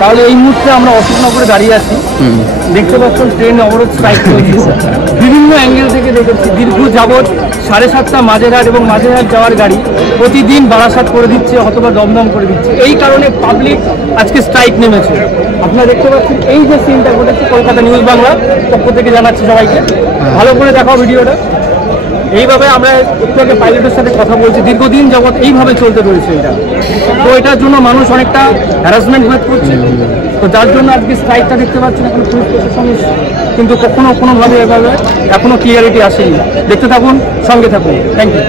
তাহলে এই মুহূর্তে আমরা অশোকনগরে দাঁড়িয়ে আছি, দেখতে পাচ্ছেন ট্রেন অবরোধ স্ট্রাইক চলছে। বিভিন্ন অ্যাঙ্গেল থেকে দেখেছি দীর্ঘ যাবৎ 7:30 মাঝেরহাট এবং মাঝেরহাট যাওয়ার গাড়ি প্রতিদিন বারাসাত করে দিচ্ছে অথবা দমদম করে দিচ্ছে। এই কারণে পাবলিক আজকে স্ট্রাইক নেমেছে। আপনারা দেখতে পাচ্ছেন এই যে সিনটা ঘটেছে, কলকাতা নিউজ বাংলা পক্ষ থেকে জানাচ্ছি সবাইকে, ভালো করে দেখাও ভিডিওটা। এইভাবে আমরা একটু আগে পাইলটের সাথে কথা বলছি, দীর্ঘদিন যাবৎ এইভাবে চলতে রয়েছে এটা। তো এটার জন্য মানুষ অনেকটা হ্যারাসমেন্ট বোধ করছে, তো যার জন্য আজকে স্ট্রাইকটা দেখতে পাচ্ছেন। এখন পুলিশ প্রশাসন কিন্তু কোনোভাবে এভাবে এখনো ক্লিয়ারিটি আসেনি। দেখতে থাকুন, সঙ্গে থাকুন। Thank you.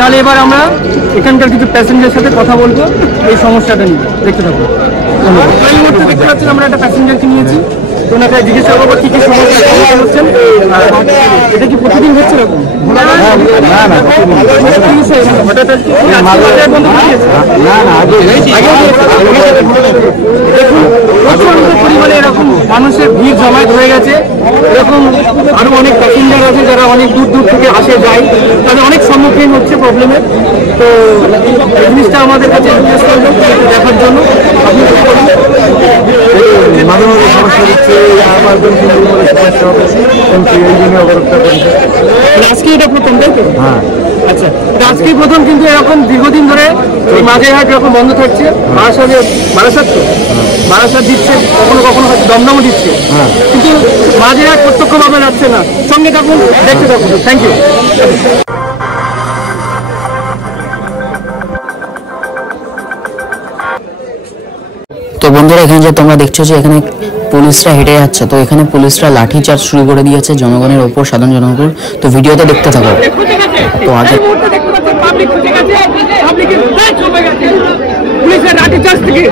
তাহলে এবার আমরা এখানকার কিছু প্যাসেঞ্জারের সাথে কথা বলবো এই সমস্যাটা নিয়ে। দেখতে থাকুন। এই মুহূর্তে দেখতে পাচ্ছেন আমরা একটা প্যাসেঞ্জারকে নিয়েছি, ওনাকে জিজ্ঞাসা করবো কি কি সমস্যা হচ্ছেন। এটা কি প্রতিদিন হচ্ছে এরকম? পরিমাণে এরকম মানুষের ভিড় জমায়েত হয়ে গেছে। এরকম আরো অনেক প্যাসেঞ্জার আছে যারা অনেক দূর দূর থেকে আসে যায়, তাদের অনেক সম্মুখীন হচ্ছে প্রবলেমের। তো এই জিনিসটা আমাদের কাছে দেখার জন্য আপনি মাঝে মাঝে সমস্যা হচ্ছে, আমার সমস্যা হবে, এই জন্য অবরোধটা করছে। আজকে এটা প্রথম, তাই তো? হ্যাঁ, আচ্ছা, আজকে প্রথম, কিন্তু এরকম দীর্ঘদিন ধরে এই মাঝেরহাট এরকম বন্ধ থাকছে। বারাসাত দিচ্ছে, কখনো কখনো হয়তো দমদমও দিচ্ছে, কিন্তু মাঝেরহাট প্রত্যক্ষভাবে যাচ্ছে না। সঙ্গে থাকুন, দেখতে থাকুন। Thank you. তো বন্ধুরা, এখানে যে তোমরা দেখছো যে এখানে পুলিশরা হেঁটে যাচ্ছে, তো এখানে পুলিশরা লাঠিচার্জ শুরু করে দিয়েছে জনগণের ওপর, সাধারণ জনগণের উপর। তো ভিডিওতে দেখতে থাকো। তো আগে পুলিশের লাঠিচার্জ থেকে